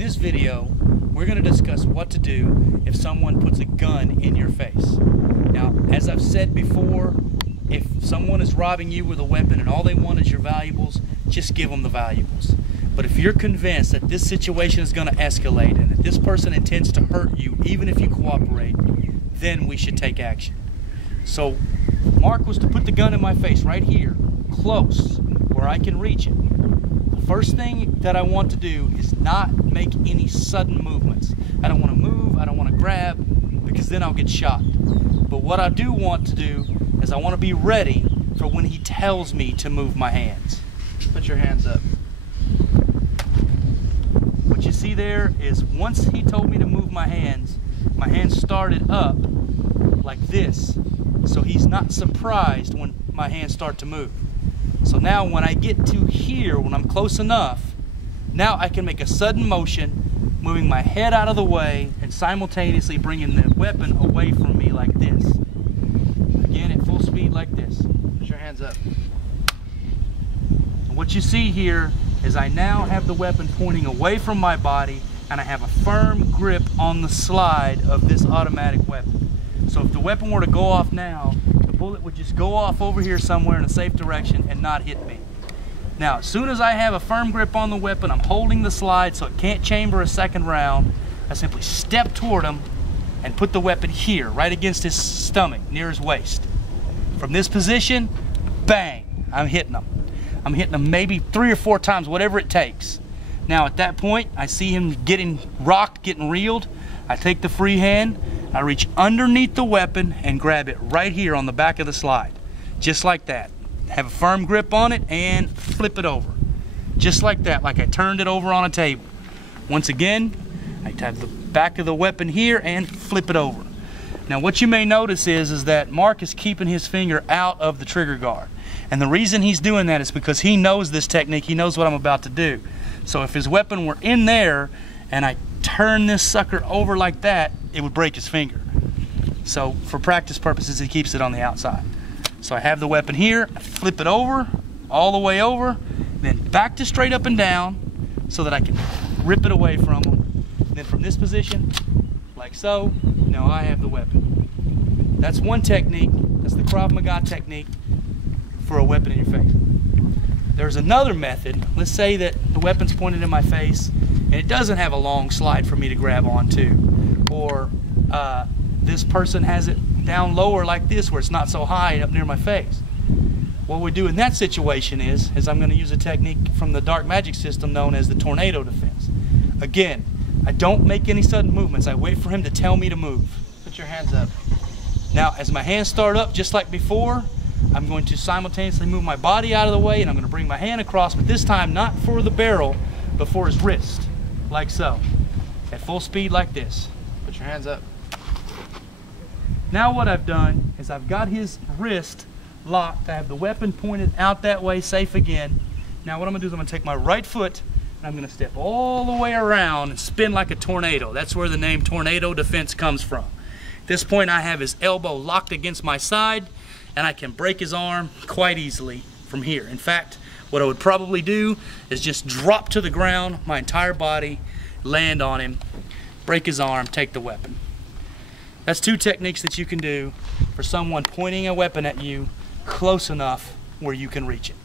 this video, we're going to discuss what to do if someone puts a gun in your face. Now, as I've said before, if someone is robbing you with a weapon and all they want is your valuables, just give them the valuables. But if you're convinced that this situation is going to escalate and that this person intends to hurt you, even if you cooperate, then we should take action. So Mark was to put the gun in my face right here, close, where I can reach it. The first thing that I want to do is not make any sudden movements. I don't want to move, I don't want to grab, because then I'll get shot. But what I do want to do is I want to be ready for when he tells me to move my hands. Put your hands up. What you see there is once he told me to move my hands started up like this. So he's not surprised when my hands start to move. So now when I get to here, when I'm close enough, now I can make a sudden motion, moving my head out of the way and simultaneously bringing the weapon away from me like this. Again, at full speed like this. Put your hands up. And what you see here is I now have the weapon pointing away from my body and I have a firm grip on the slide of this automatic weapon. So if the weapon were to go off now, the bullet would just go off over here somewhere in a safe direction and not hit me. Now, as soon as I have a firm grip on the weapon, I'm holding the slide so it can't chamber a second round. I simply step toward him and put the weapon here, right against his stomach, near his waist. From this position, bang, I'm hitting him. I'm hitting him maybe 3 or 4 times, whatever it takes. Now, at that point, I see him getting rocked, getting reeled. I take the free hand, I reach underneath the weapon and grab it right here on the back of the slide. Just like that. Have a firm grip on it and flip it over. Just like that, like I turned it over on a table. Once again, I have the back of the weapon here and flip it over. Now what you may notice is that Mark is keeping his finger out of the trigger guard. And the reason he's doing that is because he knows this technique, he knows what I'm about to do. So if his weapon were in there and I turn this sucker over like that, it would break his finger. So for practice purposes, he keeps it on the outside. So I have the weapon here, I flip it over, all the way over, then back to straight up and down so that I can rip it away from him. Then from this position, like so, now I have the weapon. That's one technique, that's the Krav Maga technique for a weapon in your face. There's another method. Let's say that the weapon's pointed in my face and it doesn't have a long slide for me to grab onto, or this person has it down lower like this where it's not so high up near my face. What we do in that situation is I'm going to use a technique from the dark magic system known as the tornado defense. Again, I don't make any sudden movements. I wait for him to tell me to move. Put your hands up. Now, as my hands start up, just like before, I'm going to simultaneously move my body out of the way and I'm going to bring my hand across, but this time not for the barrel, but for his wrist, like so. At full speed like this. Put your hands up. Now what I've done is I've got his wrist locked. I have the weapon pointed out that way, safe again. Now what I'm going to do is I'm going to take my right foot and I'm going to step all the way around and spin like a tornado. That's where the name tornado defense comes from. At this point I have his elbow locked against my side and I can break his arm quite easily from here. In fact, what I would probably do is just drop to the ground, my entire body, land on him, break his arm, take the weapon. That's 2 techniques that you can do for someone pointing a weapon at you close enough where you can reach it.